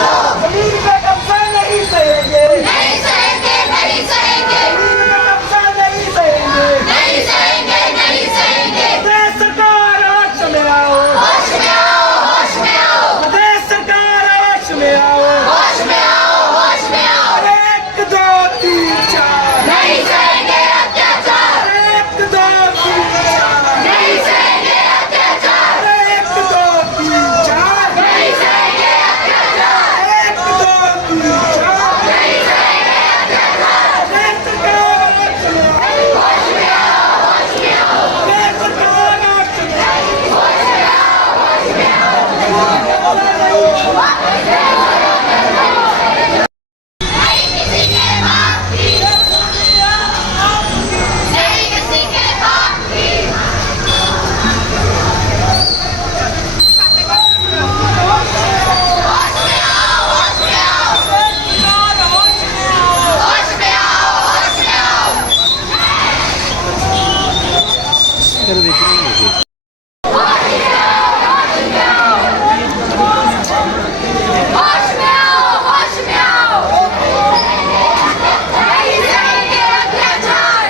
जमीन का कब्जा नहीं सहेंगे, नहीं सहेंगे, नहीं सहेंगे, जमीन का कब्जा नहीं सहेंगे, नहीं सहेंगे, नहीं सहेंगे। प्रदेश सरकार होश में आओ, होश में आओ, होश में आओ, प्रदेश सरकार होश में आओ, होश में आओ, होश में आओ। 1 2 3 4, नहीं सहेंगे अत्याचार, 1 2 3 4, नहीं सहेंगे अत्याचार, 1 2 3 4, नहीं सहेंगे अत्याचार, 1 2 3 4, नहीं सहेंगे अत्याचार। प्रदेश सरकार होश में आओ, होश में आओ, होश में आओ, प्रदेश सरकार होश में आओ। होश में आओ, होश में आओ। नहीं किसी के बाप की, नहीं किसी के बाप की। होश में आओ, होश में आओ, होश में आओ, होश में आओ। होश में आओ, होश में आओ। नहीं सहेंगे अत्याचार,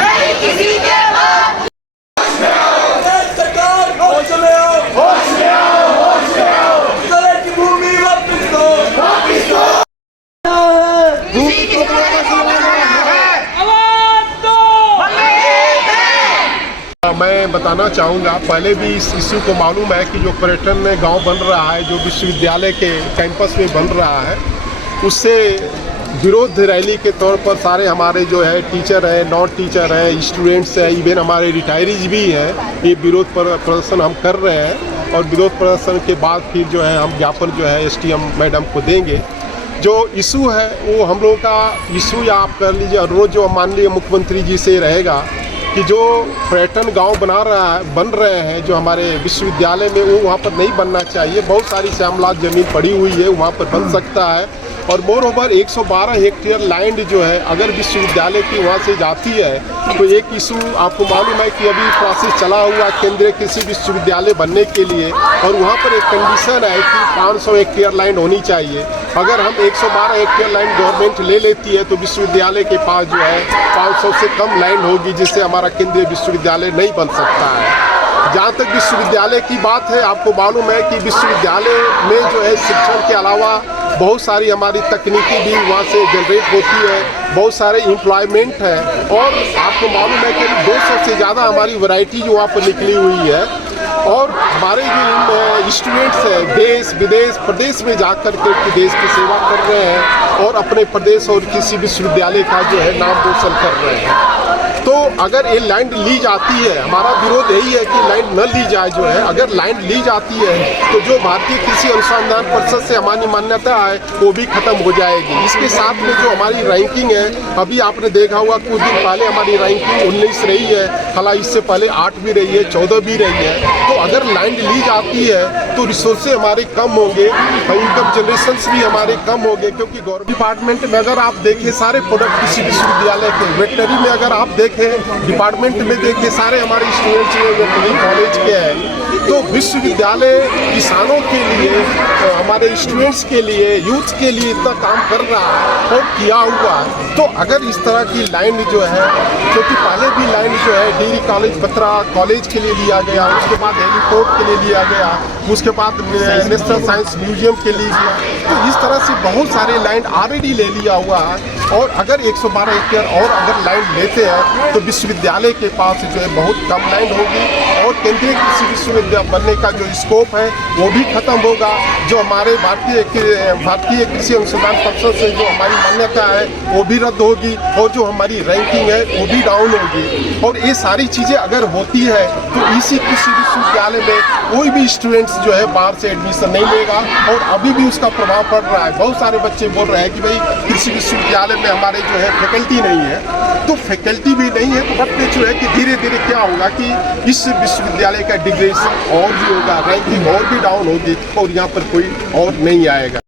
नहीं किसी के बाप की। प्रदेश सरकार होश में आओ, होश में आओ, होश में आओ। गले की भूमि वापस दो, वापस दो। किसी की मैं बताना चाहूँगा, पहले भी इस इशू को मालूम है कि जो पर्यटन में गांव बन रहा है, जो विश्वविद्यालय के कैंपस में बन रहा है, उससे विरोध रैली के तौर पर सारे हमारे जो है टीचर हैं, नॉन टीचर हैं, स्टूडेंट्स हैं, इवन हमारे रिटायरीज भी हैं, ये विरोध प्रदर्शन हम कर रहे हैं। और विरोध प्रदर्शन के बाद फिर जो है हम ज्ञापन जो है SDM मैडम को देंगे। जो इशू है वो हम लोगों का इशू, या आप कर लीजिए अनुरोध जो माननीय मुख्यमंत्री जी से रहेगा कि जो पर्यटन गांव बन रहे हैं जो हमारे विश्वविद्यालय में, वो वहाँ पर नहीं बनना चाहिए। बहुत सारी श्यामलाल ज़मीन पड़ी हुई है, वहाँ पर बन सकता है। और मोर ओवर 112 हेक्टेयर लैंड जो है अगर विश्वविद्यालय की वहाँ से जाती है तो एक इशू आपको मालूम है कि अभी प्रोसेस चला हुआ केंद्रीय कृषि विश्वविद्यालय बनने के लिए, और वहाँ पर एक कंडीशन है कि 500 हेक्टेयर लैंड होनी चाहिए। अगर हम 112 हेक्टेयर लैंड गवर्नमेंट ले लेती है तो विश्वविद्यालय के पास जो है 500 से कम लैंड होगी, जिससे हमारा केंद्रीय विश्वविद्यालय नहीं बन सकता है। जहाँ तक विश्वविद्यालय की बात है, आपको मालूम है कि विश्वविद्यालय में जो है शिक्षण के अलावा बहुत सारी हमारी तकनीकी भी वहाँ से जनरेट होती है, बहुत सारे एम्प्लॉयमेंट है, और आपको मालूम है कि 200 से ज़्यादा हमारी वैरायटी जो वहाँ पर निकली हुई है। और हमारे जो स्टूडेंट्स हैं देश विदेश प्रदेश में जाकर के देश की सेवा कर रहे हैं और अपने प्रदेश और किसी विश्वविद्यालय का जो है नाम रोशन कर रहे हैं। तो अगर ये लैंड ली जाती है, हमारा विरोध यही है कि लैंड न ली जाए जो है। अगर लैंड ली जाती है तो जो भारतीय कृषि अनुसंधान परिषद से हमारी मान्यता है वो भी खत्म हो जाएगी। इसके साथ में जो हमारी रैंकिंग है, अभी आपने देखा होगा कुछ दिन पहले हमारी रैंकिंग 19 रही है, हालांकि इससे पहले 8 भी रही है, 14 भी रही है। तो अगर लैंड ली जाती है तो रिसोर्सेज हमारे कम होंगे, इनकम जनरेशंस भी हमारे कम होंगे, क्योंकि गवर्नमेंट डिपार्टमेंट में अगर आप देखें सारे प्रोडक्ट कृषि विश्वविद्यालय के, वेटनरी में अगर आप देखें डिपार्टमेंट में देखें सारे हमारे स्टूडेंट्स वेटनरी कॉलेज के हैं। तो विश्वविद्यालय किसानों के लिए, हमारे स्टूडेंट्स के लिए, यूथ के लिए इतना काम कर रहा है और किया हुआ है। तो अगर इस तरह की लैंड जो है, क्योंकि पहले भी लैंड जो है डिग्री कॉलेज बत्रा कॉलेज के लिए लिया गया, उसके बाद हेलीपोर्ट के लिए लिया गया, उसके बाद नेशनल साइंस म्यूजियम के लिए लिया, तो इस तरह से बहुत सारे लैंड ऑलरेडी ले लिया हुआ है। और अगर 112 हेक्टेयर और अगर लैंड लेते हैं तो विश्वविद्यालय के पास जो है बहुत कम लैंड होगी और केंद्रीय कृषि विश्वविद्यालय बनने का जो स्कोप है वो भी खत्म होगा। जो हमारे भारतीय कृषि अनुसंधान परिषद से जो हमारी मान्यता है वो भी रद्द होगी और जो हमारी रैंकिंग है वो भी डाउन होगी। और ये सारी चीज़ें अगर होती है तो इसी कृषि विश्वविद्यालय में कोई भी स्टूडेंट्स जो है बाहर से एडमिशन नहीं लेगा। और अभी भी उसका प्रभाव पड़ रहा है। बहुत सारे बच्चे बोल रहे हैं कि भाई कृषि विश्वविद्यालय में हमारे जो है फैकल्टी नहीं है, तो फैकल्टी भी नहीं है तो वक्त जो है कि धीरे धीरे क्या होगा कि इस विश्वविद्यालय का डिग्रेडेशन और भी होगा, रैंकिंग और भी डाउन होगी और यहाँ पर कोई और नहीं आएगा।